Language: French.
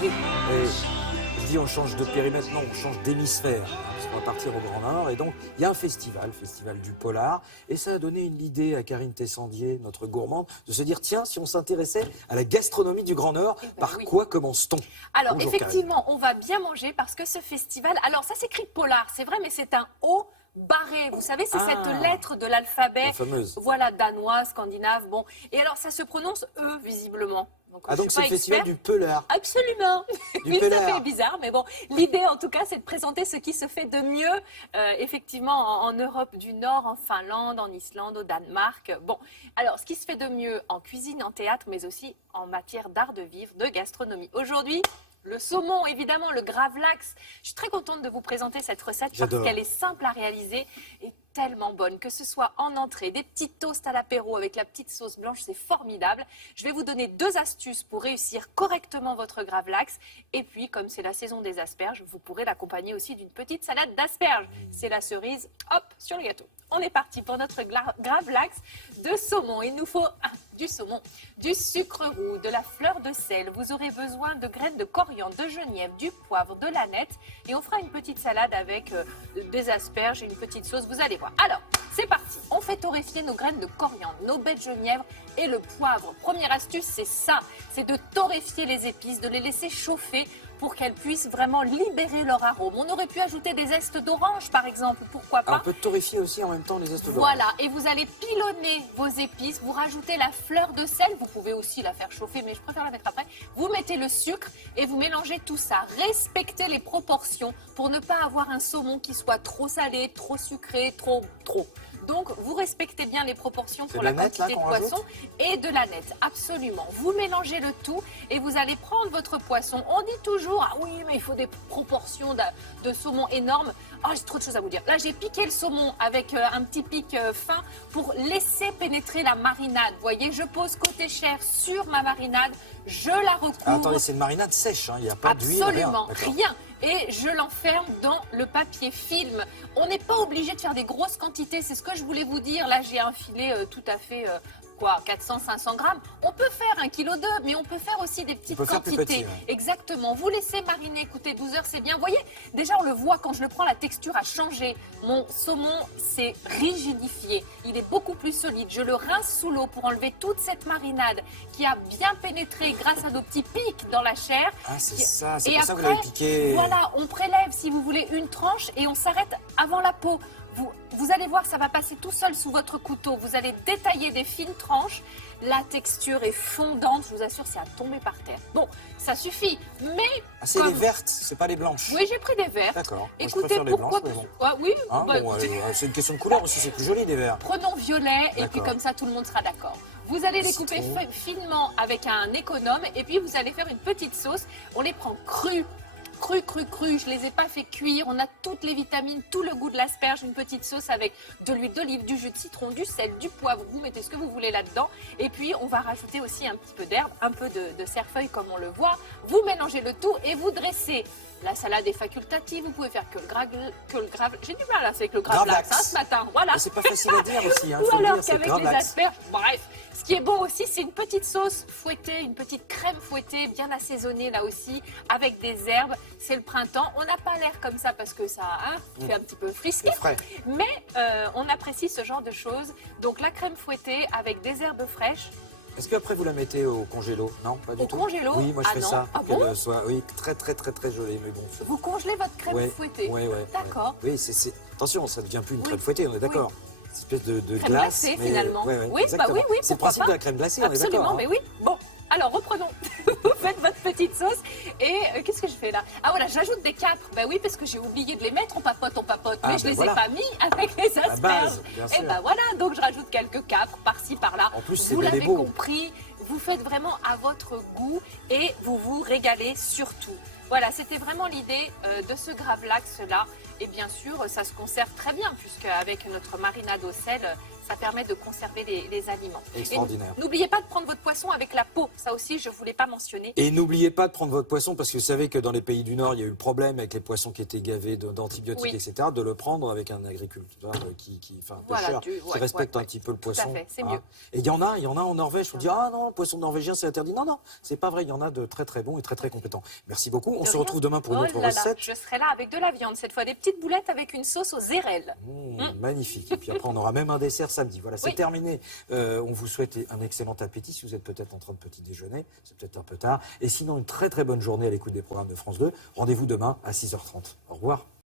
Oui. Et je dis on change de périmètre, non, on change d'hémisphère. Parce qu'on va partir au Grand Nord. Et donc, il y a un festival, le Festival du Polar. Et ça a donné une idée à Karine Tessandier, notre gourmande, de se dire, tiens, si on s'intéressait à la gastronomie du Grand Nord, par oui. quoi commence-t-on? Alors, Bonjour, effectivement, on va bien manger parce que ce festival... Alors, ça s'écrit Polar, c'est vrai, mais c'est un O barré. Vous savez, c'est cette lettre de l'alphabet. La fameuse. Voilà, danois, scandinave, bon. Et alors, ça se prononce E, visiblement. Donc c'est le Festival du Polar. Absolument. Du Oui, ça Polar. fait bizarre, mais bon, l'idée en tout cas, c'est de présenter ce qui se fait de mieux, effectivement, en Europe du Nord, en Finlande, en Islande, au Danemark. Bon, alors, ce qui se fait de mieux en cuisine, en théâtre, mais aussi en matière d'art de vivre, de gastronomie. Aujourd'hui, le saumon, évidemment, le gravlax. Je suis très contente de vous présenter cette recette parce qu'elle est simple à réaliser et tellement bonne. Que ce soit en entrée, des petits toasts à l'apéro avec la petite sauce blanche, c'est formidable. Je vais vous donner 2 astuces pour réussir correctement votre gravlax. Et puis, comme c'est la saison des asperges, vous pourrez l'accompagner aussi d'une petite salade d'asperges. C'est la cerise, hop, sur le gâteau. On est parti pour notre gravlax de saumon. Il nous faut du saumon, du sucre roux, de la fleur de sel. Vous aurez besoin de graines de coriandre, de genièvre, du poivre, de l'aneth. Et on fera une petite salade avec des asperges et une petite sauce. Vous allez voir. Alors, c'est parti. On fait torréfier nos graines de coriandre, nos baies de genièvre et le poivre. Première astuce, c'est ça. C'est de torréfier les épices, de les laisser chauffer pour qu'elles puissent vraiment libérer leur arôme. On aurait pu ajouter des zestes d'orange, par exemple. Pourquoi pas? On peut torréfier aussi en même temps les zestes d'orange. Voilà, et vous allez pilonner vos épices, vous rajoutez la fleur de sel, vous pouvez aussi la faire chauffer, mais je préfère la mettre après. Vous mettez le sucre et vous mélangez tout ça. Respectez les proportions pour ne pas avoir un saumon qui soit trop salé, trop sucré, trop. Donc, vous respectez bien les proportions pour la quantité de poisson et de l'aneth. Absolument. Vous mélangez le tout et vous allez prendre votre poisson. On dit toujours, ah oui, mais il faut des proportions de saumon énormes. Oh, j'ai trop de choses à vous dire. Là, j'ai piqué le saumon avec un petit pic fin pour laisser pénétrer la marinade. Vous voyez, je pose côté chair sur ma marinade, je la recouvre. Ah, attendez, c'est une marinade sèche, hein. Il n'y a pas d'huile, Absolument, rien. rien. Et je l'enferme dans le papier film. On n'est pas obligé de faire des grosses quantités, c'est ce que je voulais vous dire. Là, j'ai un filet tout à fait, 400-500 grammes. On peut faire 1,2 kg, mais on peut faire aussi des petites quantités. Plus petit, ouais. Exactement. Vous laissez mariner, écoutez, 12 heures, c'est bien. Vous voyez, déjà, on le voit, quand je le prends, la texture a changé. Mon saumon s'est rigidifié. Il est beaucoup plus solide. Je le rince sous l'eau pour enlever toute cette marinade qui a bien pénétré grâce à nos petits pics dans la chair. Ah, c'est ça, c'est Et pour ça que vous l'avez piqué. Voilà, on prélève, si vous voulez, une tranche et on s'arrête avant la peau. Vous allez voir, ça va passer tout seul sous votre couteau. Vous allez détailler des fines tranches. La texture est fondante, je vous assure, c'est à tomber par terre. Bon, ça suffit, mais... Ah, c'est les vertes, c'est pas les blanches. Oui, j'ai pris des vertes. D'accord. Écoutez, pourquoi... oui, hein, c'est une question de couleur aussi, c'est plus joli des verts. Prenons violet et puis comme ça, tout le monde sera d'accord. Vous allez les couper finement avec un économe et puis vous allez faire une petite sauce. On les prend crus. Cru, je les ai pas fait cuire, on a toutes les vitamines, tout le goût de l'asperge, une petite sauce avec de l'huile d'olive, du jus de citron, du sel, du poivre, vous mettez ce que vous voulez là-dedans et puis on va rajouter aussi un petit peu d'herbe, un peu de cerfeuil comme on le voit, vous mélangez le tout et vous dressez. La salade est facultative, vous pouvez faire que le grave. J'ai du mal avec le gravlax ce matin, voilà. C'est pas facile à dire aussi, hein. Ou alors qu'avec les asperges, bref. Ce qui est bon aussi, c'est une petite sauce fouettée, une petite crème fouettée, bien assaisonnée là aussi, avec des herbes. C'est le printemps. On n'a pas l'air comme ça parce que ça fait un petit peu frisqué. Mais on apprécie ce genre de choses. Donc la crème fouettée avec des herbes fraîches. Est-ce qu'après vous la mettez au congélo? Non, pas du tout. Au congélo? Oui, moi je fais ça pour qu'elle soit très jolie, mais bon. Vous congelez votre crème fouettée? Oui. D'accord. Oui, attention, ça ne devient plus une crème fouettée, on est d'accord. Une espèce de crème glace. Glacée, finalement. Oui, c'est le principe de la crème glacée, on est d'accord. Absolument, mais oui. Bon, alors reprenons. Vous faites votre petite sauce et qu'est-ce que je fais là? Ah voilà, j'ajoute des capres. Ben oui, parce que j'ai oublié de les mettre. On papote, mais je les ai pas mis avec les asperges. Et ben voilà, donc je rajoute quelques capres par-ci, par-là. En plus, c'est vous bel et l'avez beau. compris, vous faites vraiment à votre goût et vous vous régalez surtout. Voilà, c'était vraiment l'idée de ce gravlax là. Et bien sûr, ça se conserve très bien, puisque avec notre marinade au sel, ça permet de conserver les aliments. Extraordinaire. N'oubliez pas de prendre votre poisson avec la peau. Ça aussi, je ne voulais pas mentionner. Et n'oubliez pas de prendre votre poisson, parce que vous savez que dans les pays du Nord, il y a eu le problème avec les poissons qui étaient gavés d'antibiotiques, Oui. etc., de le prendre avec un agriculteur Voilà, pêcheur, qui respecte un petit peu le Tout à poisson. fait, c'est Hein. mieux. Et il y en a en Norvège. On dit, ah non, le poisson norvégien, c'est interdit. Non, non, c'est pas vrai. Il y en a de très très bons et très très compétents. Merci beaucoup. On De se rien. retrouve demain pour une Oh autre là là, recette. je serai là avec de la viande, cette fois des petites boulettes avec une sauce aux érelles. Magnifique. Et puis après, on aura même un dessert samedi. Voilà, c'est Oui. terminé. On vous souhaite un excellent appétit si vous êtes peut-être en train de petit déjeuner. C'est peut-être un peu tard. Et sinon, une très très bonne journée à l'écoute des programmes de France 2. Rendez-vous demain à 6h30. Au revoir.